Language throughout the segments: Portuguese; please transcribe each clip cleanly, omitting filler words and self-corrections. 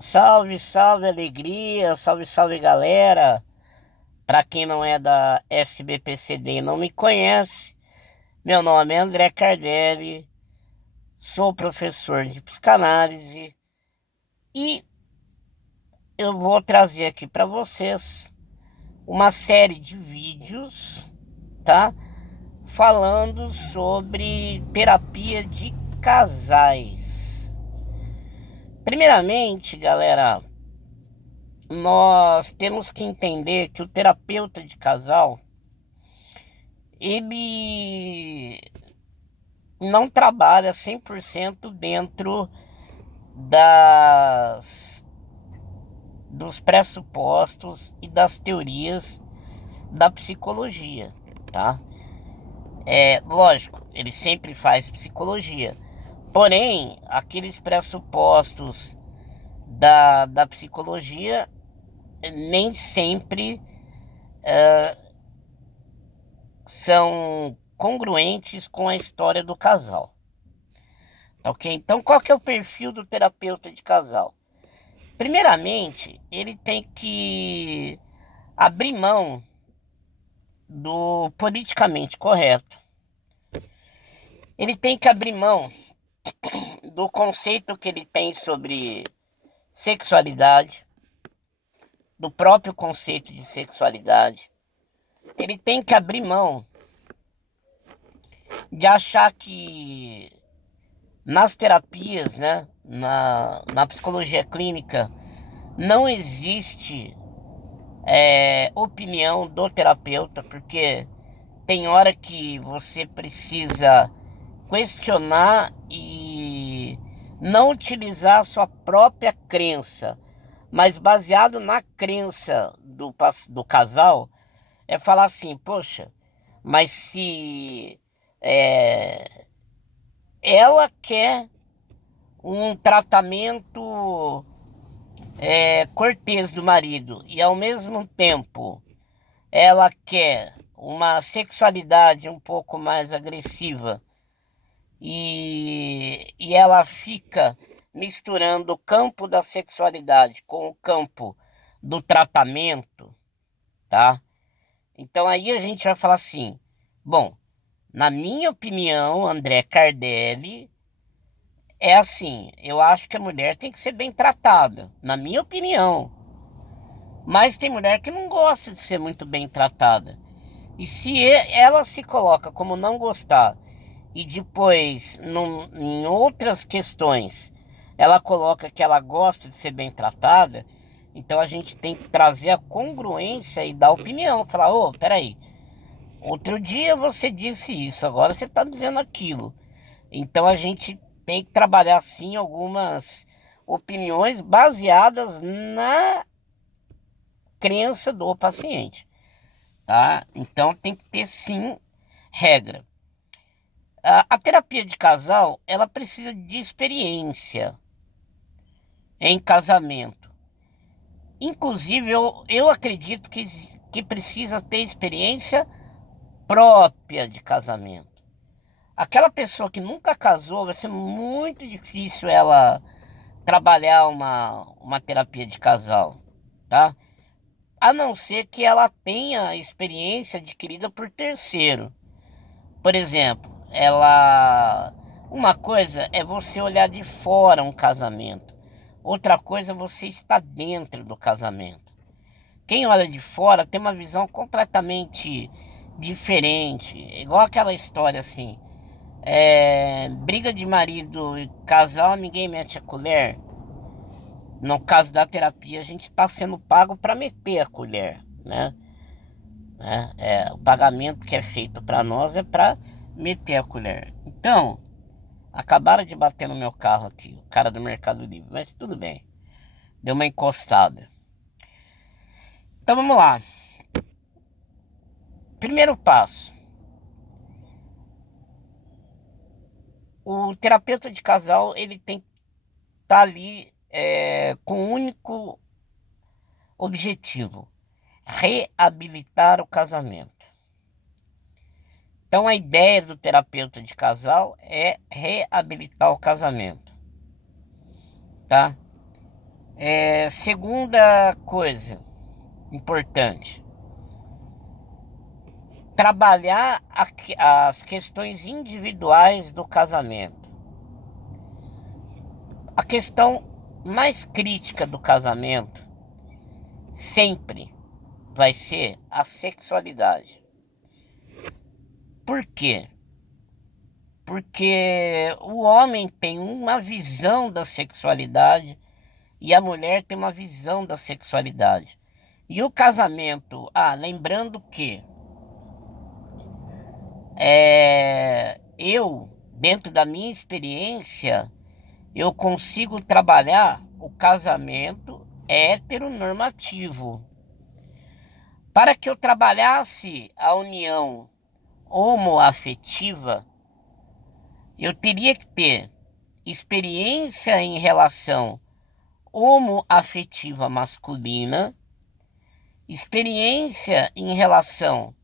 Salve, salve alegria, salve, salve galera. Para quem não é da SBPCD e não me conhece, meu nome é André Cardelli, sou professor de psicanálise e eu vou trazer aqui para vocês uma série de vídeos, tá? Falando sobre terapia de casais. Primeiramente, galera, nós temos que entender que o terapeuta de casal, ele não trabalha 100% dentro das dos pressupostos e das teorias da psicologia, tá? É lógico, ele sempre faz psicologia, porém, aqueles pressupostos da psicologia nem sempre são congruentes com a história do casal. Ok? Então, qual que é o perfil do terapeuta de casal? Primeiramente, ele tem que abrir mão do politicamente correto. Ele tem que abrir mão do conceito que ele tem sobre sexualidade, do próprio conceito de sexualidade. Ele tem que abrir mão de achar que nas terapias, né, na psicologia clínica, não existe opinião do terapeuta, porque tem hora que você precisa questionar e não utilizar a sua própria crença, mas baseado na crença do casal, é falar assim, poxa, mas se é, ela quer um tratamento cortês do marido e ao mesmo tempo ela quer uma sexualidade um pouco mais agressiva e ela fica misturando o campo da sexualidade com o campo do tratamento, tá? Então aí a gente vai falar assim, bom, na minha opinião, André Cardelli, é assim, eu acho que a mulher tem que ser bem tratada, na minha opinião. Mas tem mulher que não gosta de ser muito bem tratada. E se ela se coloca como não gostar e depois em outras questões ela coloca que ela gosta de ser bem tratada, então a gente tem que trazer a congruência e dar opinião. Falar, ô, peraí, outro dia você disse isso, agora você está dizendo aquilo. Então a gente tem que trabalhar sim algumas opiniões baseadas na crença do paciente, tá? Então tem que ter sim regra. A terapia de casal, ela precisa de experiência em casamento. Inclusive, eu acredito que precisa ter experiência própria de casamento. Aquela pessoa que nunca casou, vai ser muito difícil ela trabalhar uma terapia de casal, tá? A não ser que ela tenha experiência adquirida por terceiro. Por exemplo, uma coisa é você olhar de fora um casamento. Outra coisa é você estar dentro do casamento. Quem olha de fora tem uma visão completamente diferente. Igual aquela história assim. Briga de marido e casal, ninguém mete a colher. No caso da terapia, a gente está sendo pago para meter a colher, né? O pagamento que é feito para nós é para meter a colher. Então, acabaram de bater no meu carro aqui, o cara do Mercado Livre, mas tudo bem. Deu uma encostada. Então vamos lá. Primeiro passo. O terapeuta de casal, ele tem que estar ali com um único objetivo: reabilitar o casamento. Então a ideia do terapeuta de casal é reabilitar o casamento, tá? Segunda coisa importante, trabalhar as questões individuais do casamento. A questão mais crítica do casamento sempre vai ser a sexualidade. Por quê? Porque o homem tem uma visão da sexualidade e a mulher tem uma visão da sexualidade. E o casamento, lembrando que eu, dentro da minha experiência, eu consigo trabalhar o casamento heteronormativo. Para que eu trabalhasse a união homoafetiva, eu teria que ter experiência em relação homoafetiva masculina, experiência em relação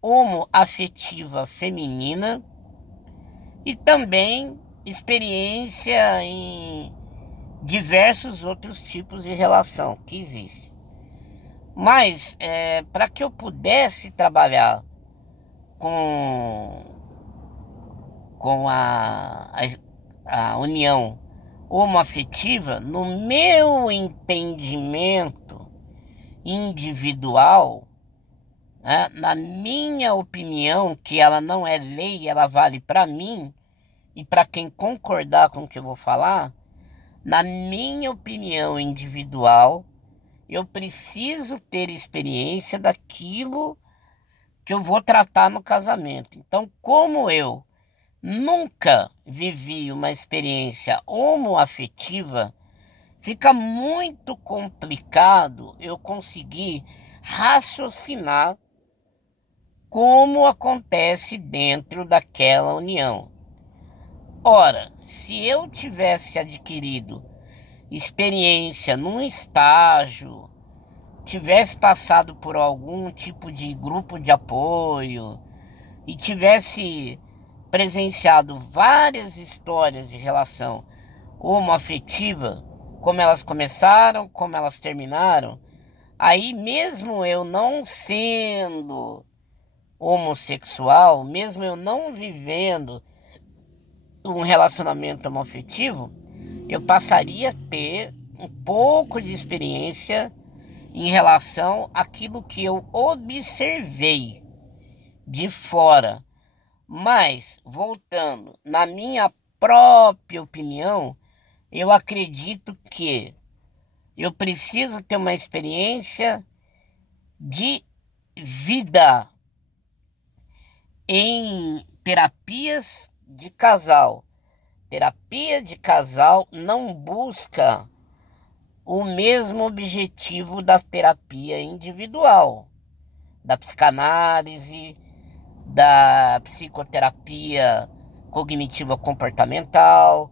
homoafetiva feminina e também experiência em diversos outros tipos de relação que existem. Mas para que eu pudesse trabalhar com a união homoafetiva, no meu entendimento individual, né, na minha opinião, que ela não é lei, ela vale para mim e para quem concordar com o que eu vou falar, na minha opinião individual, eu preciso ter experiência daquilo que eu vou tratar no casamento. Então, como eu nunca vivi uma experiência homoafetiva, fica muito complicado eu conseguir raciocinar como acontece dentro daquela união. Ora, se eu tivesse adquirido experiência num estágio, tivesse passado por algum tipo de grupo de apoio e tivesse presenciado várias histórias de relação homoafetiva, como elas começaram, como elas terminaram, aí mesmo eu não sendo homossexual, mesmo eu não vivendo um relacionamento homoafetivo, eu passaria a ter um pouco de experiência em relação àquilo que eu observei de fora. Mas, voltando, na minha própria opinião, eu acredito que eu preciso ter uma experiência de vida em terapias de casal. Terapia de casal não busca o mesmo objetivo da terapia individual, da psicanálise, da psicoterapia cognitiva comportamental.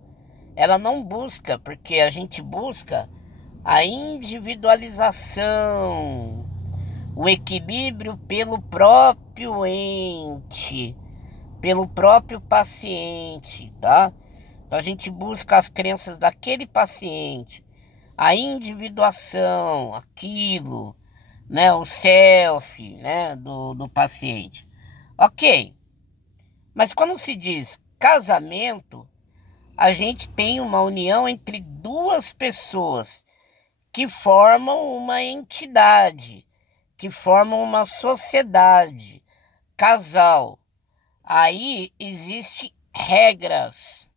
Ela não busca, porque a gente busca a individualização, o equilíbrio pelo próprio ente, pelo próprio paciente, tá? Então a gente busca as crenças daquele paciente, a individuação, aquilo, né, o self, né, do paciente. Ok, mas quando se diz casamento, a gente tem uma união entre duas pessoas que formam uma entidade, que formam uma sociedade, casal. Aí existem regras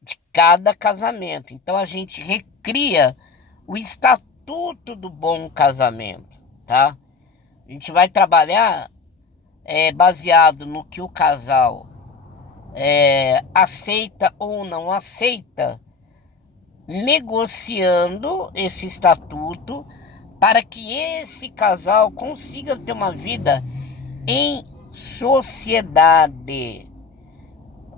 de cada casamento. Então a gente recria o estatuto do bom casamento, tá? A gente vai trabalhar baseado no que o casal aceita ou não aceita, negociando esse estatuto para que esse casal consiga ter uma vida em sociedade.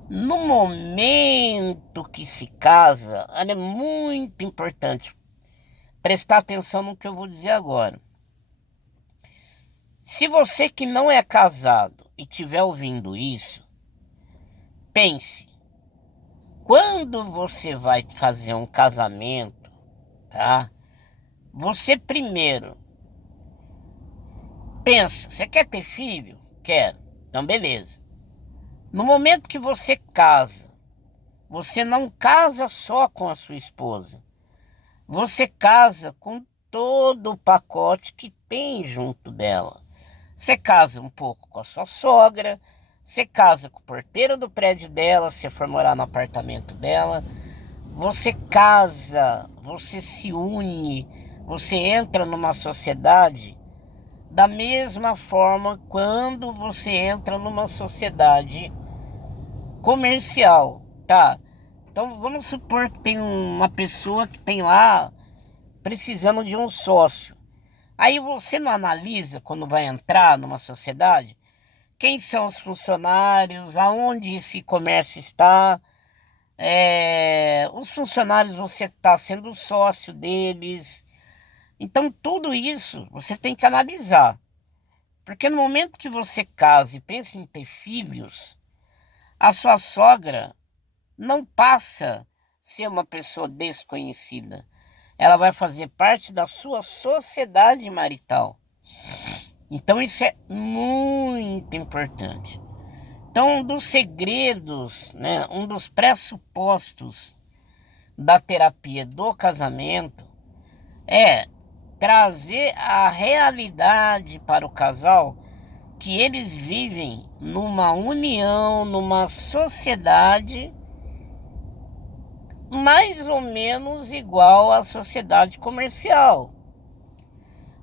No momento que se casa, é muito importante prestar atenção no que eu vou dizer agora. Se você que não é casado e estiver ouvindo isso, pense, quando você vai fazer um casamento, tá? Você primeiro pensa, você quer ter filho? Quero. Então beleza. No momento que você casa, você não casa só com a sua esposa. Você casa com todo o pacote que tem junto dela. Você casa um pouco com a sua sogra, você casa com o porteiro do prédio dela, se for morar no apartamento dela. Você casa, você se une, você entra numa sociedade da mesma forma quando você entra numa sociedade comercial, tá? Então vamos supor que tem uma pessoa que tem lá precisando de um sócio. Aí você não analisa quando vai entrar numa sociedade quem são os funcionários, aonde esse comércio está. Os funcionários você está sendo sócio deles. Então tudo isso você tem que analisar. Porque no momento que você casa e pensa em ter filhos, a sua sogra não passa a ser uma pessoa desconhecida. Ela vai fazer parte da sua sociedade marital. Então isso é muito importante. Então, um dos segredos, né, um dos pressupostos da terapia do casamento é trazer a realidade para o casal que eles vivem numa união, numa sociedade mais ou menos igual à sociedade comercial.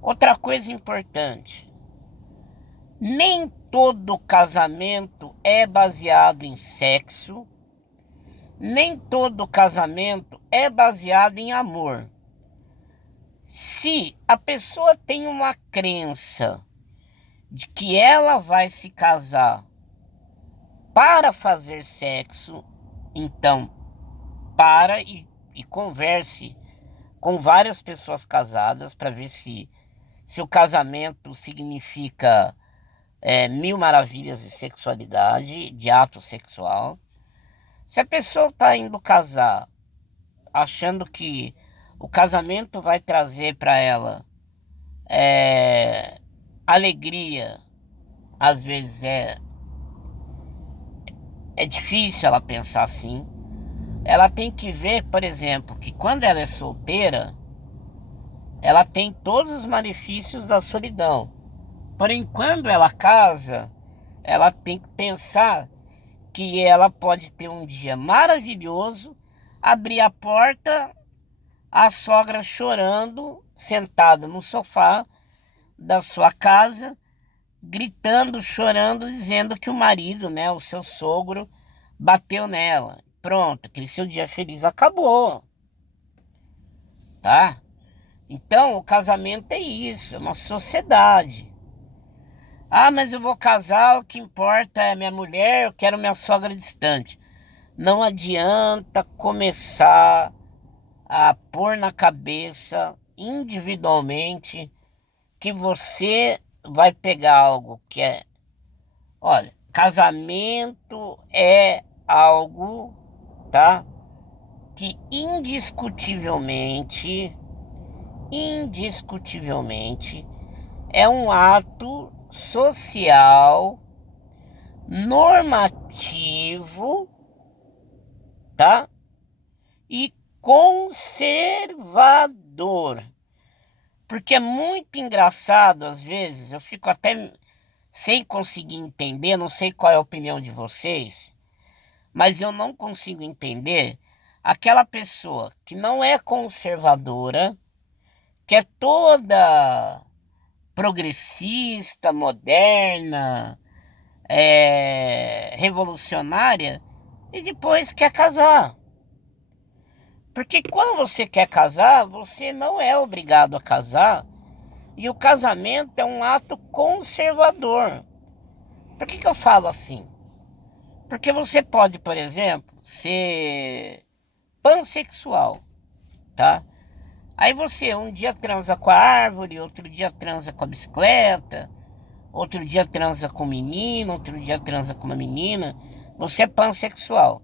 Outra coisa importante, nem todo casamento é baseado em sexo, nem todo casamento é baseado em amor. Se a pessoa tem uma crença de que ela vai se casar para fazer sexo, então e converse com várias pessoas casadas para ver se o casamento significa mil maravilhas de sexualidade, de ato sexual. Se a pessoa está indo casar achando que o casamento vai trazer para ela alegria, às vezes é difícil ela pensar assim. Ela tem que ver, por exemplo, que quando ela é solteira, ela tem todos os malefícios da solidão. Porém, quando ela casa, ela tem que pensar que ela pode ter um dia maravilhoso, abrir a porta, a sogra chorando, sentada no sofá da sua casa, gritando, chorando, dizendo que o marido, né, o seu sogro, bateu nela. Pronto, aquele seu dia feliz acabou, tá? Então, o casamento é isso, é uma sociedade. Ah, mas eu vou casar, o que importa é minha mulher, eu quero minha sogra distante. Não adianta começar a pôr na cabeça individualmente que você vai pegar algo que é... Olha, casamento é algo, tá? Que indiscutivelmente é um ato social, normativo, tá? E conservador. Porque é muito engraçado, às vezes, eu fico até sem conseguir entender, não sei qual é a opinião de vocês, mas eu não consigo entender aquela pessoa que não é conservadora, que é toda progressista, moderna, revolucionária, e depois quer casar. Porque quando você quer casar, você não é obrigado a casar, e o casamento é um ato conservador. Por que eu falo assim? Porque você pode, por exemplo, ser pansexual, tá? Aí você um dia transa com a árvore, outro dia transa com a bicicleta, outro dia transa com o menino, outro dia transa com uma menina. Você é pansexual.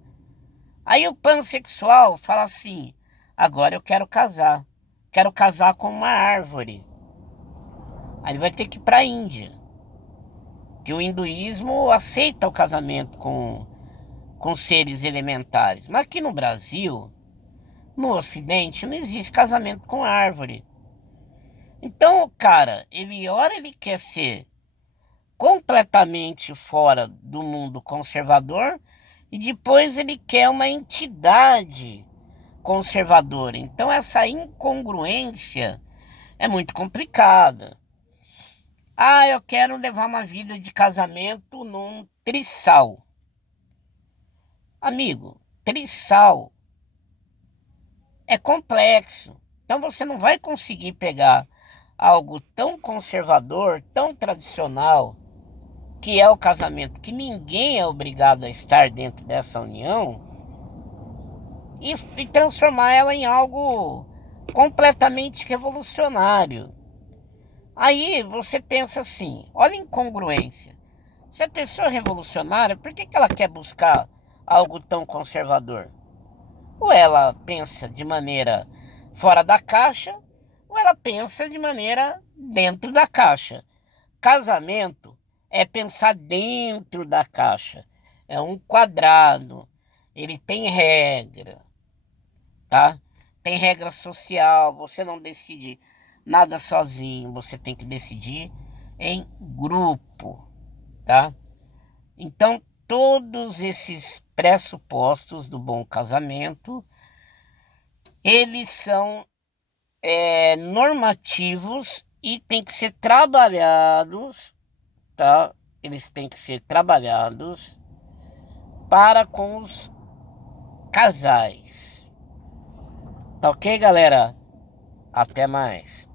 Aí o pansexual fala assim: agora eu quero casar. quero casar com uma árvore. Aí ele vai ter que ir para a Índia, que o hinduísmo aceita o casamento com seres elementares. Mas aqui no Brasil, no Ocidente, não existe casamento com árvore. Então o cara, ora ele quer ser completamente fora do mundo conservador e depois ele quer uma entidade conservadora. Então essa incongruência é muito complicada. Ah, eu quero levar uma vida de casamento num trissal. Amigo, trissal é complexo. Então você não vai conseguir pegar algo tão conservador, tão tradicional, que é o casamento, que ninguém é obrigado a estar dentro dessa união, e transformar ela em algo completamente revolucionário. Aí você pensa assim, olha a incongruência. Se a pessoa é revolucionária, por que ela quer buscar algo tão conservador? Ou ela pensa de maneira fora da caixa, ou ela pensa de maneira dentro da caixa. Casamento é pensar dentro da caixa. É um quadrado. Ele tem regra, tá? Tem regra social. Você não decide nada sozinho. Você tem que decidir em grupo, tá? Então, todos esses pressupostos do bom casamento, eles são normativos e tem que ser trabalhados, tá? Eles têm que ser trabalhados para com os casais. Tá ok, galera? Até mais.